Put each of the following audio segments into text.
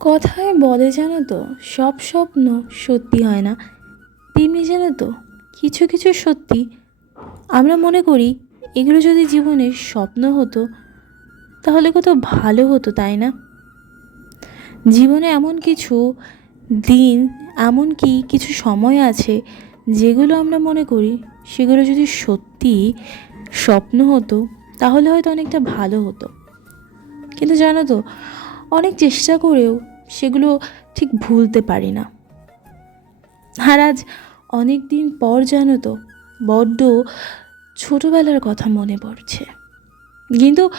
কথায় বলে জানো তো সব স্বপ্ন সত্যি হয় না, তেমনি জানো তো কিছু কিছু সত্যি। আমরা মনে করি এগুলো যদি জীবনের স্বপ্ন হতো, তাহলে কত ভালো হতো, তাই না? জীবনে এমন কিছু, দিন, এমন কি কিছু সময় আছে যেগুলো আমরা মনে করি সেগুলো যদি সত্যি স্বপ্ন হতো, তাহলে হয়তো অনেকটা ভালো হতো। কিন্তু জানো তো অনেক চেষ্টা করেও সেগুলো ঠিক ভুলতে পারি না। আর আজ অনেক দিন পর জানো তো, বড্ড ছোটোবেলার কথা মনে পড়ছে। কিন্তু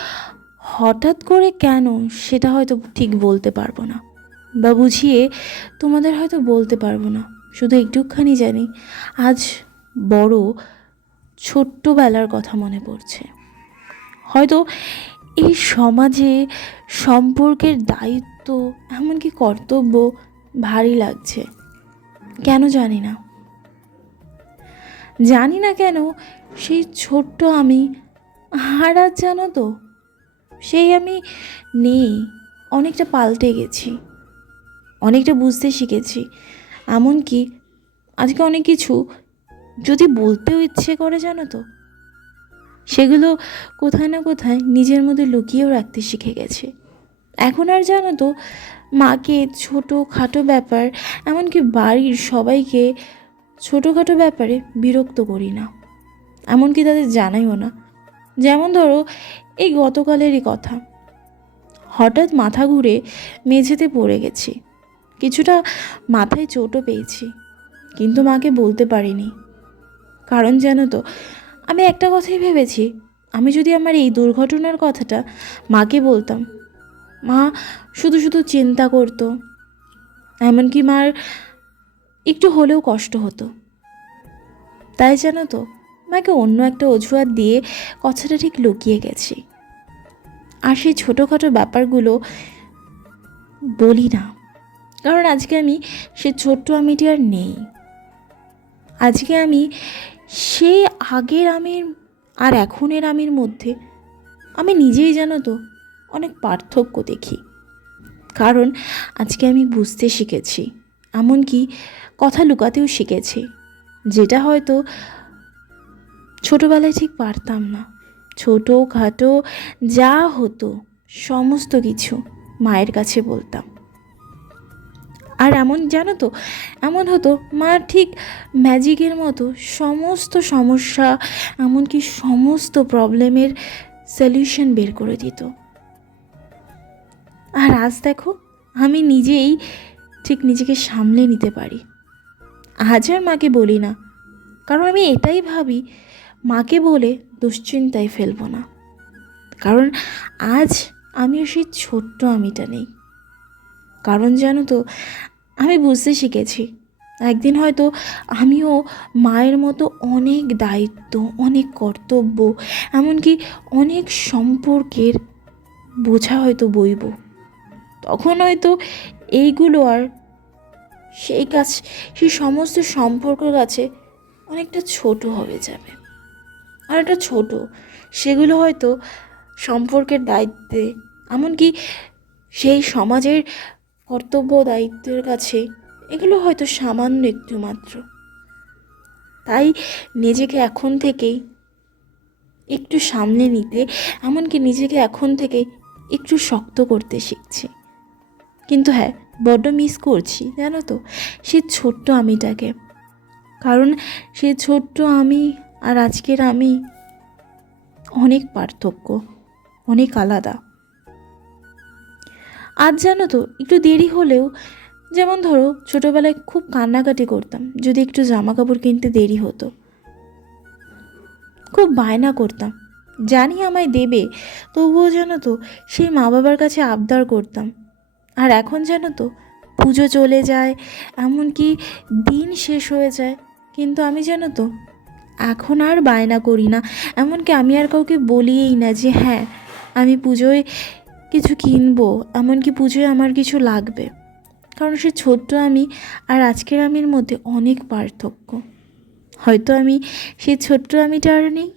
হঠাৎ করে কেন সেটা হয়তো ঠিক বলতে পারব না বা বুঝিয়ে তোমাদের হয়তো বলতে পারব না। শুধু একটুখানি জানি, আজ বড় ছোট্টবেলার কথা মনে পড়ছে। হয়তো এই সমাজে সম্পর্কের দায়িত্ব, এমনকি কর্তব্য ভারী লাগছে। কেন জানি না। জানি না কেন, সেই ছোট্ট আমি আজ জানো তো, সেই আমি নেই, অনেকটা পাল্টে গেছি, অনেকটা বুঝতে শিখেছি। এমনকি আজকে অনেক কিছু যদি বলতেও ইচ্ছে করে জানো তো সেগুলো কোথায় না কোথায় নিজের মধ্যে লুকিয়েও রাখতে শিখে গেছে। এখন আর জানো তো, মাকে ছোটো খাটো ব্যাপার, এমনকি বাড়ির সবাইকে ছোটোখাটো ব্যাপারে বিরক্ত করি না। এমনকি তাদের জানাইও না। যেমন ধরো, এই গতকালেরই কথা। হঠাৎ মাথা ঘুরে মেঝেতে পড়ে গেছি। কিছুটা মাথায় চোটও পেয়েছি, কিন্তু মাকে বলতে পারিনি। কারণ জানো তো আমি একটা কথাই ভেবেছি। আমি যদি আমার এই দুর্ঘটনার কথাটা মাকে বলতাম, মা শুধু শুধু চিন্তা করতো, এমনকি মার একটু হলেও কষ্ট হতো। তাই জানো তো, মাকে অন্য একটা অজুহাত দিয়ে কথাটা ঠিক লুকিয়ে গেছি। আর সেই ছোটোখাটো ব্যাপারগুলো বলি না, কারণ আজকে আমি সে ছোট্ট আমিটি আর নেই। আজকে আমি সেই আগের আমির আর এখনের আমির মধ্যে আমি নিজেই জানো তো অনেক পার্থক্য দেখি। কারণ আজকে আমি বুঝতে শিখেছি, এমনকি কথা লুকাতেও শিখেছি, যেটা হয়তো ছোটোবেলায় ঠিক পারতাম না। ছোটো খাটো যা হতো, সমস্ত কিছু মায়ের কাছে বলতাম। আর এমন, জানো তো, এমন হতো, মা ঠিক ম্যাজিকের মতো সমস্ত সমস্যা, এমনকি সমস্ত প্রবলেমের সলিউশন বের করে দিত। আর আজ দেখো, আমি নিজেই ঠিক নিজেকে সামলে নিতে পারি। আজ আর মাকে বলি না, কারণ আমি এটাই ভাবি, মাকে বলে দুশ্চিন্তায় ফেলব না। কারণ আজ আমিও সেই ছোট্ট আমিটা নেই। কারণ জানো তো আমি বুঝতে শিখেছি। একদিন হয়তো আমিও মায়ের মতো অনেক দায়িত্ব, অনেক কর্তব্য, এমনকি অনেক সম্পর্কের বোঝা হয়তো বইব। তখন হয়তো এইগুলো আর সেই কাছ সেই সমস্ত সম্পর্কের কাছে অনেকটা ছোট হয়ে যাবে। আর একটা ছোট, সেগুলো হয়তো সম্পর্কের দায়িত্বে, এমনকি সেই সমাজের কর্তব্য দায়িত্বের কাছে এগুলো হয়তো সামান্য একটু মাত্র। তাই নিজেকে এখন থেকেই একটু সামলে নিতে, এমনকি নিজেকে এখন থেকে একটু শক্ত করতে শিখছি। কিন্তু হ্যাঁ বড্ড মিস করছি, জানো তো, সে ছোট্ট আমিটাকে। কারণ সে ছোট্ট আমি আর আজকের আমি অনেক পার্থক্য, অনেক আলাদা। আজ জানো তো, একটু দেরি হলেও, যেমন ধরো, ছোটোবেলায় খুব কান্নাকাটি করতাম, যদি একটু জামা কাপড় কিনতে দেরি হতো। খুব বায়না করতাম। জানি আমায় দেবে, তবুও জানো তো, সেই মা বাবার কাছে আবদার করতাম। আর এখন জানো তো, পুজো চলে যায়, এমনকি দিন শেষ হয়ে যায়, কিন্তু আমি জানো তো, এখন আর বায়না করি না। এমনকি আমি আর কাউকে বলিই না যে হ্যাঁ আমি পুজোয় কিছু কিনবো, এমনকি পুজোয় আমার কিছু লাগবে। কারণ সে ছোট্ট আমি আর আজকের আমির মধ্যে অনেক পার্থক্য। হয়তো আমি সেই ছোট্ট আমিটা আর নেই?